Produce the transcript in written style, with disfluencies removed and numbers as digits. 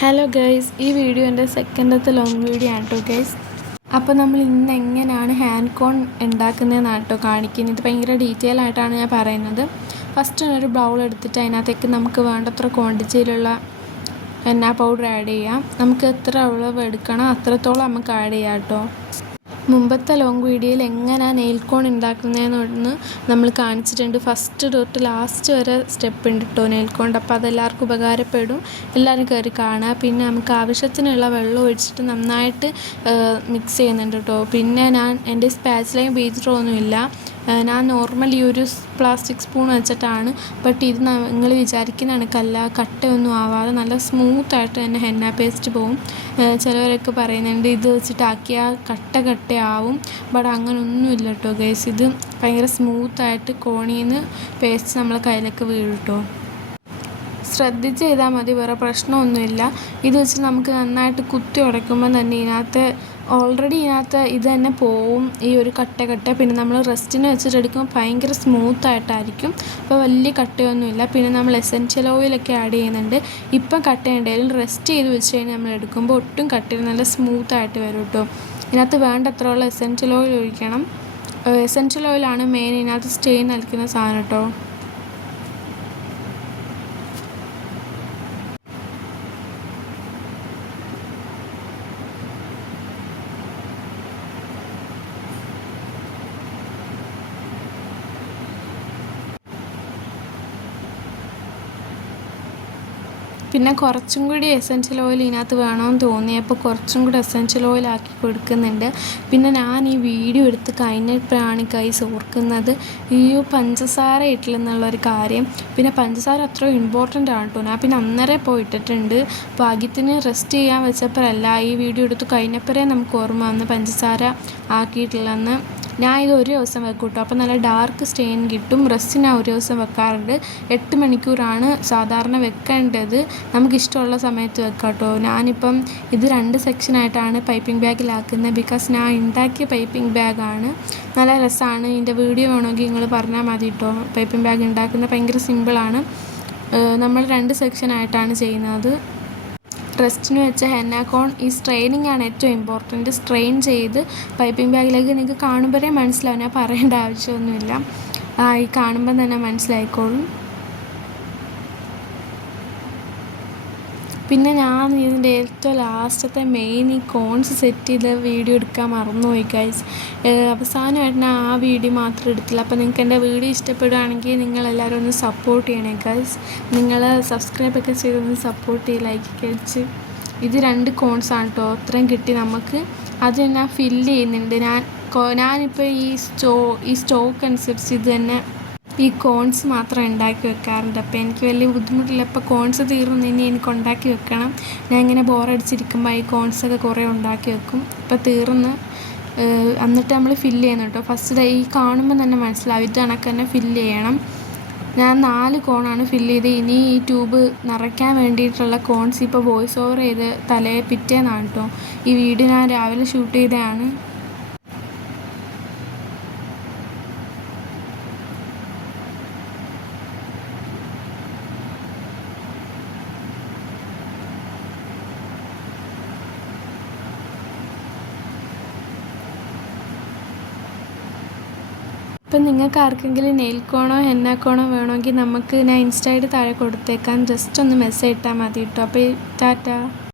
Hello guys, ഈ video എൻ്റെ സെക്കൻഡത്തെ long video ആണ് കേട്ടോ ഗൈസ്. അപ്പോൾ നമ്മൾ ഇന്ന് എങ്ങനെയാണ് ഹാൻഡ് കോൺ ഉണ്ടാക്കുന്നതെന്നാണ് കേട്ടോ കാണിക്കുന്നത്. ഇത് ഭയങ്കര ഡീറ്റെയിൽ ആയിട്ടാണ് ഞാൻ പറയുന്നത്. ഫസ്റ്റ് ഒരു ബൗൾ എടുത്തിട്ട് അതിനകത്തേക്ക് നമുക്ക് വേണ്ടത്ര ക്വാണ്ടിറ്റിയിലുള്ള ഹെന്ന പൗഡർ ആഡ് ചെയ്യാം. നമുക്ക് എത്ര അളവ് എടുക്കണം അത്രത്തോളം നമുക്ക് ആഡ് ചെയ്യാം കേട്ടോ. മുമ്പത്തെ ലോങ് വീഡിയോയിൽ എങ്ങനെയാണ് നെയിൽ കോൺ ഉണ്ടാക്കുന്നതെന്ന് നമ്മൾ കാണിച്ചിട്ടുണ്ട്. ഫസ്റ്റ് തൊട്ട് ലാസ്റ്റ് വരെ സ്റ്റെപ്പ് ഉണ്ട് കേട്ടോ നെയിൽ കോൺ. അപ്പോൾ അതെല്ലാവർക്കും ഉപകാരപ്പെടും, എല്ലാവരും കയറി കാണുക. പിന്നെ നമുക്ക് ആവശ്യത്തിനുള്ള വെള്ളം ഒഴിച്ചിട്ട് നന്നായിട്ട് മിക്സ് ചെയ്യുന്നുണ്ട് കേട്ടോ. പിന്നെ ഞാൻ എൻ്റെ സ്പാച്ചിലയും ബീറ്ററോ ഒന്നുമില്ല, ഞാൻ നോർമലി ഒരു പ്ലാസ്റ്റിക് സ്പൂൺ വെച്ചിട്ടാണ്. ബട്ട് ഇത് നിങ്ങൾ വിചാരിക്കുന്നതാണ് കട്ടയൊന്നും ആവാതെ നല്ല സ്മൂത്തായിട്ട് തന്നെ ഹെന്ന പേസ്റ്റ് പോവും. ചിലവരൊക്കെ പറയുന്നുണ്ട് ഇത് വെച്ചിട്ടാക്കിയാൽ കട്ടയാവും. ബട്ട് അങ്ങനെയൊന്നുമില്ല കേട്ടോ ഗൈസ്. ഇത് ഭയങ്കര സ്മൂത്തായിട്ട് കോണിന്ന് പേസ്റ്റ് നമ്മളെ കയ്യിലേക്ക് വീഴും കേട്ടോ. ശ്രദ്ധിച്ച് ചെയ്താൽ മതി, വേറെ പ്രശ്നമൊന്നുമില്ല. ഇത് വെച്ച് നമുക്ക് നന്നായിട്ട് കുത്തി ഉടയ്ക്കുമ്പോൾ തന്നെ ഇതിനകത്ത് ഇത് തന്നെ പോവും, ഈ ഒരു കട്ട. പിന്നെ നമ്മൾ റെസ്റ്റിന് വെച്ചിട്ടെടുക്കുമ്പോൾ ഭയങ്കര സ്മൂത്തായിട്ടായിരിക്കും. അപ്പോൾ വലിയ കട്ടയൊന്നുമില്ല. പിന്നെ നമ്മൾ എസെൻഷ്യൽ ഓയിലൊക്കെ ആഡ് ചെയ്യുന്നുണ്ട്. ഇപ്പം കട്ടയുണ്ടെങ്കിലും റെസ്റ്റ് ചെയ്ത് വെച്ച് കഴിഞ്ഞാൽ നമ്മൾ എടുക്കുമ്പോൾ ഒട്ടും കട്ടയിൽ നല്ല സ്മൂത്തായിട്ട് വരും കേട്ടോ. ഇതിനകത്ത് വേണ്ടത്രയുള്ള എസെൻഷ്യൽ ഓയിൽ ഒഴിക്കണം. എസെൻഷ്യൽ ഓയിലാണ് മെയിൻ ഇതിനകത്ത് സ്റ്റെയിൻ നൽകുന്ന സാധനം കേട്ടോ. പിന്നെ കുറച്ചും കൂടി എസെൻഷ്യൽ ഓയിൽ ഇതിനകത്ത് വേണമെന്ന് തോന്നിയപ്പോൾ കുറച്ചും കൂടി എസെൻഷ്യൽ ഓയിലാക്കി കൊടുക്കുന്നുണ്ട്. പിന്നെ ഞാൻ ഈ വീഡിയോ എടുത്ത് കഴിഞ്ഞപ്പോഴാണ് ഗൈസ് ഓർക്കുന്നത് ഈ പഞ്ചസാര ഇട്ടില്ലെന്നുള്ളൊരു കാര്യം. പിന്നെ പഞ്ചസാര അത്ര ഇമ്പോർട്ടൻ്റ് ആണ് കേട്ടോ. ഞാൻ പിന്നെ അന്നേരം പോയിട്ടിട്ടുണ്ട്. ഭാഗ്യത്തിന് റെസ്റ്റ് ചെയ്യാൻ വെച്ചപ്പോഴല്ല, ഈ വീഡിയോ എടുത്ത് കഴിഞ്ഞപ്പോഴേ നമുക്ക് ഓർമ്മ വന്ന് പഞ്ചസാര ആക്കിയിട്ടില്ലെന്ന്. ഞാൻ ഇത് ഒരു ദിവസം വെക്കും കേട്ടോ. അപ്പോൾ നല്ല ഡാർക്ക് സ്റ്റെയിൻ കിട്ടും. റെസ്റ്റ് ഞാൻ ഒരു ദിവസം വെക്കാറുണ്ട്. 8 മണിക്കൂറാണ് സാധാരണ വെക്കേണ്ടത്. നമുക്കിഷ്ടമുള്ള സമയത്ത് വെക്കാം കേട്ടോ. ഞാനിപ്പം ഇത് 2 സെക്ഷനായിട്ടാണ് പൈപ്പിംഗ് ബാഗിലാക്കുന്നത്. ബിക്കോസ് ഞാൻ ഉണ്ടാക്കിയ പൈപ്പിംഗ് ബാഗാണ്. നല്ല രസമാണ്. ഇതിൻ്റെ വീഡിയോ വേണമെങ്കിൽ നിങ്ങൾ പറഞ്ഞാൽ മതി കേട്ടോ. പൈപ്പിംഗ് ബാഗ് ഉണ്ടാക്കുന്നത് ഭയങ്കര സിമ്പിളാണ്. നമ്മൾ 2 സെക്ഷനായിട്ടാണ് ചെയ്യുന്നത്. റെസ്റ്റിന് വെച്ച ഹെന്ന കോൺ ഈ സ്ട്രെയിനിങ് ആണ് ഏറ്റവും ഇമ്പോർട്ടൻറ്റ്. സ്ട്രെയിൻ ചെയ്ത് പൈപ്പിംഗ് ബാഗിലേക്ക് നിങ്ങൾക്ക് കാണുമ്പോഴേ മനസ്സിലാവും, ഞാൻ പറയേണ്ട ആവശ്യമൊന്നുമില്ല. ഈ കാണുമ്പം തന്നെ മനസ്സിലായിക്കോളും. പിന്നെ ഞാൻ ഇതിൻ്റെ ഏറ്റവും ലാസ്റ്റത്തെ മെയിൻ ഈ കോൺസ് സെറ്റ് ചെയ്ത വീഡിയോ എടുക്കാൻ മറന്നുപോയി ഗൈസ്. അവസാനമായിട്ട് ഞാൻ ആ വീഡിയോ മാത്രം എടുത്തില്ല. അപ്പോൾ നിങ്ങൾക്ക് എൻ്റെ വീഡിയോ ഇഷ്ടപ്പെടുകയാണെങ്കിൽ നിങ്ങളെല്ലാവരും ഒന്ന് സപ്പോർട്ട് ചെയ്യണേ ഗൈസ്. നിങ്ങൾ സബ്സ്ക്രൈബൊക്കെ ചെയ്തൊന്ന് സപ്പോർട്ട് ചെയ്ത് ലൈക്കൊക്കെ അടിച്ച്. ഇത് 2 കോൺസാണ് കേട്ടോ. അത്രയും കിട്ടി നമുക്ക്. അത് ഞാൻ ഫില്ല് ചെയ്യുന്നുണ്ട്. ഞാനിപ്പോൾ ഈ സ്റ്റോക്ക് അനുസരിച്ച് ഇത് തന്നെ ഈ കോൺസ് മാത്രം ഉണ്ടാക്കി വെക്കാറുണ്ട്. അപ്പോൾ എനിക്ക് വലിയ ബുദ്ധിമുട്ടില്ല. ഇപ്പോൾ കോൺസ് തീർന്നു, ഇനി എനിക്ക് ഉണ്ടാക്കി വെക്കണം. ഞാൻ ഇങ്ങനെ ബോറടിച്ചിരിക്കുമ്പോൾ ഈ കോൺസൊക്കെ കുറേ ഉണ്ടാക്കി വെക്കും. ഇപ്പോൾ തീർന്ന് എന്നിട്ട് നമ്മൾ ഫില്ല് ചെയ്യണം കേട്ടോ. ഫസ്റ്റ് ഈ കാണുമ്പോൾ തന്നെ മനസ്സിലാവും, ഇത് കണക്ക് തന്നെ ഫില്ല് ചെയ്യണം. ഞാൻ 4 കോണാണ് ഫില്ല് ചെയ്ത്. ഇനി ഈ ട്യൂബ് നിറയ്ക്കാൻ വേണ്ടിയിട്ടുള്ള കോൺസ് ഇപ്പോൾ വോയിസ് ഓവർ ചെയ്ത് പിറ്റേന്നാണ് കേട്ടോ. ഈ വീഡിയോ ഞാൻ രാവിലെ ഷൂട്ട് ചെയ്തതാണ്. ഇപ്പം നിങ്ങൾക്ക് ആർക്കെങ്കിലും നെയിൽ കോണോ ഹെന്ന കോണോ വേണമെങ്കിൽ ഞാൻ ഇൻസ്റ്റയിൽ താഴെ കൊടുത്തേക്കാം. ജസ്റ്റ് ഒന്ന് മെസ്സേജ് ഇട്ടാൽ മതി കേട്ടോ. അപ്പോൾ ടാറ്റ.